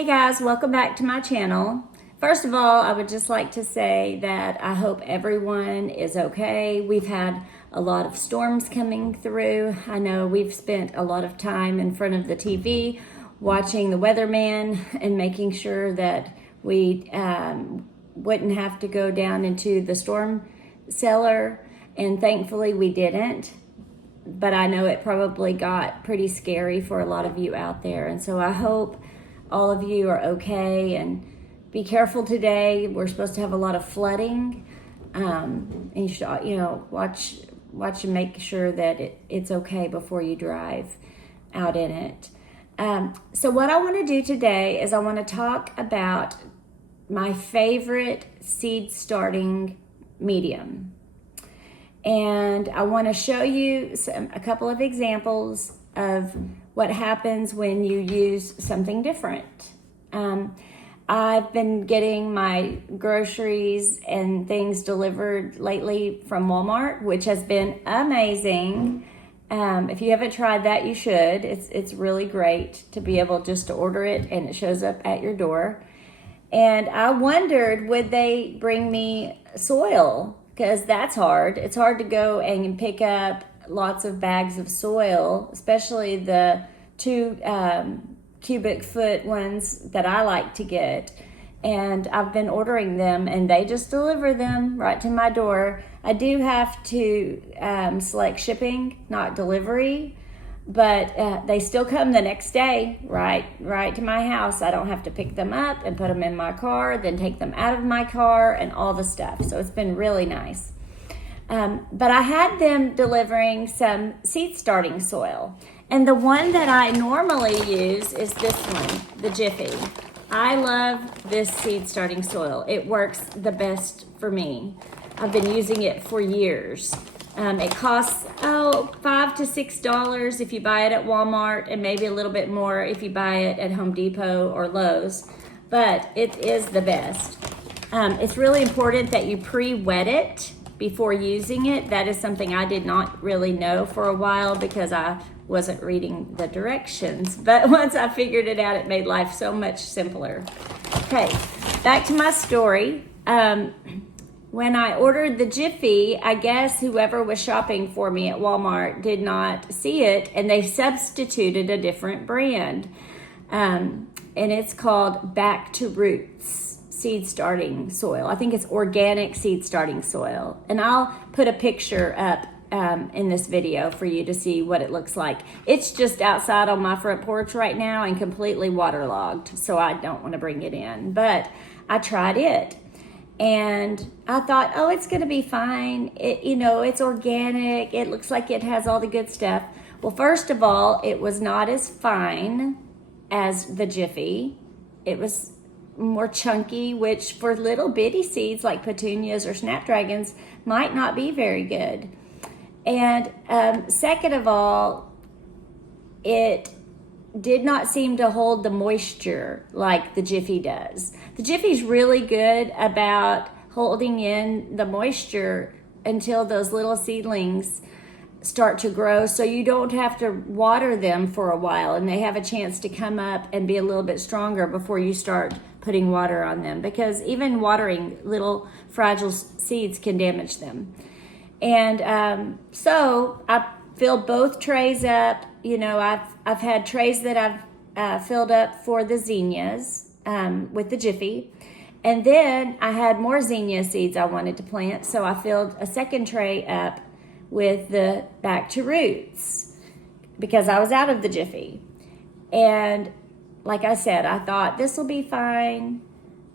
Hey guys, welcome back to my channel. First of all, I would just like to say that I hope everyone is okay. We've had a lot of storms coming through. I know we've spent a lot of time in front of the TV watching the weatherman and making sure that we wouldn't have to go down into the storm cellar, and thankfully we didn't. But I know it probably got pretty scary for a lot of you out there, and so I hope all of you are okay, and be careful today. We're supposed to have a lot of flooding, and you should, watch and make sure that it's okay before you drive out in it. So what I want to do today is I want to talk about my favorite seed starting medium, and I want to show you a couple of examples of what happens when you use something different. I've been getting my groceries and things delivered lately from Walmart, which has been amazing. If you haven't tried that, you should. It's really great to be able just to order it and it shows up at your door. And I wondered, would they bring me soil? Because that's hard. It's hard to go and pick up lots of bags of soil, especially the 2 cubic foot ones that I like to get. And I've been ordering them and they just deliver them right to my door. I do have to select shipping, not delivery, but they still come the next day right to my house. I don't have to pick them up and put them in my car, then take them out of my car and all the stuff. So it's been really nice. But I had them delivering some seed starting soil. And the one that I normally use is this one, the Jiffy. I love this seed starting soil. It works the best for me. I've been using it for years. It costs, $5 to $6 if you buy it at Walmart, and maybe a little bit more if you buy it at Home Depot or Lowe's. But it is the best. It's really important that you pre-wet it before using it. That is something I did not really know for a while because I wasn't reading the directions. But once I figured it out, it made life so much simpler. Okay, back to my story. When I ordered the Jiffy, I guess whoever was shopping for me at Walmart did not see it, and they substituted a different brand. And it's called Back to Roots seed starting soil. I think it's organic seed starting soil. And I'll put a picture up in this video for you to see what it looks like. It's just outside on my front porch right now and completely waterlogged, so I don't want to bring it in. But I tried it and I thought, it's going to be fine. It's organic. It looks like it has all the good stuff. Well, first of all, it was not as fine as the Jiffy. It was more chunky, which for little bitty seeds like petunias or snapdragons might not be very good. And second of all, it did not seem to hold the moisture like the Jiffy does. The Jiffy's really good about holding in the moisture until those little seedlings start to grow, so you don't have to water them for a while and they have a chance to come up and be a little bit stronger before you start putting water on them, because even watering little fragile seeds can damage them. And so I filled both trays up. I've had trays that I've filled up for the zinnias with the Jiffy, and then I had more zinnia seeds I wanted to plant, so I filled a second tray up with the Back to Roots because I was out of the Jiffy. And like I said, I thought this will be fine,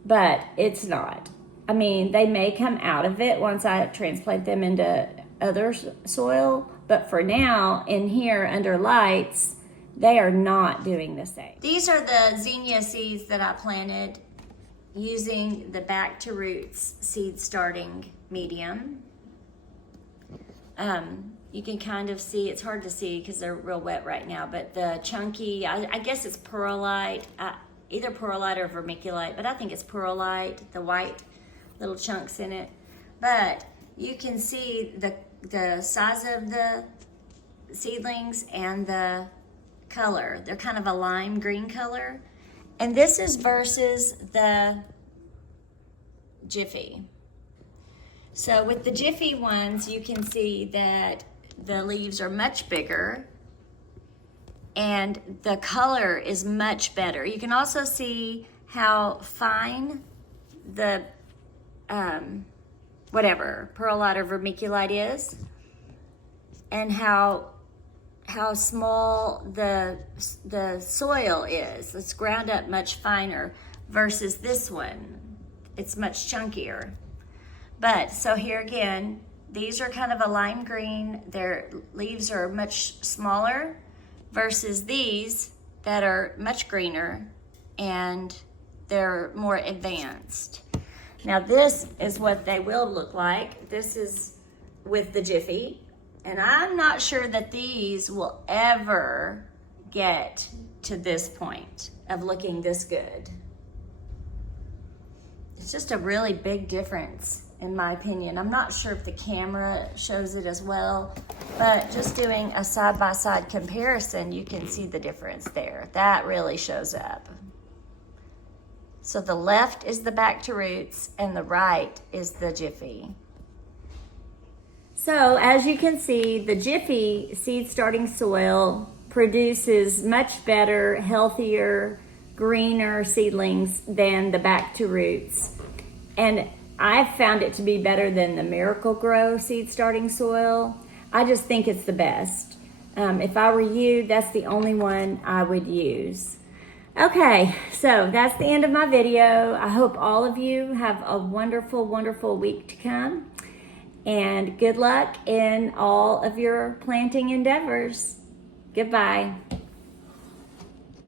but it's not. I mean, they may come out of it once I transplant them into other soil, but for now, in here under lights, they are not doing the same. These are the zinnia seeds that I planted using the Back to Roots seed starting medium. You can kind of see, it's hard to see because they're real wet right now, but the chunky, I guess it's perlite, either perlite or vermiculite, but I think it's perlite, the white little chunks in it. But you can see the size of the seedlings and the color. They're kind of a lime green color. And this is versus the Jiffy. So with the Jiffy ones, you can see that the leaves are much bigger and the color is much better. You can also see how fine the perlite or vermiculite is, and how small the soil is. It's ground up much finer versus this one. It's much chunkier. But so here again, these are kind of a lime green. Their leaves are much smaller versus these that are much greener and they're more advanced. Now this is what they will look like. This is with the Jiffy. And I'm not sure that these will ever get to this point of looking this good. It's just a really big difference in my opinion. I'm not sure if the camera shows it as well, but just doing a side-by-side comparison, you can see the difference there. That really shows up. So the left is the back to roots and the right is the Jiffy. So as you can see, the Jiffy seed starting soil produces much better, healthier, greener seedlings than the back to roots. And I've found it to be better than the Miracle Grow seed starting soil. I just think it's the best. If I were you, that's the only one I would use. Okay, so that's the end of my video. I hope all of you have a wonderful, wonderful week to come. And good luck in all of your planting endeavors. Goodbye.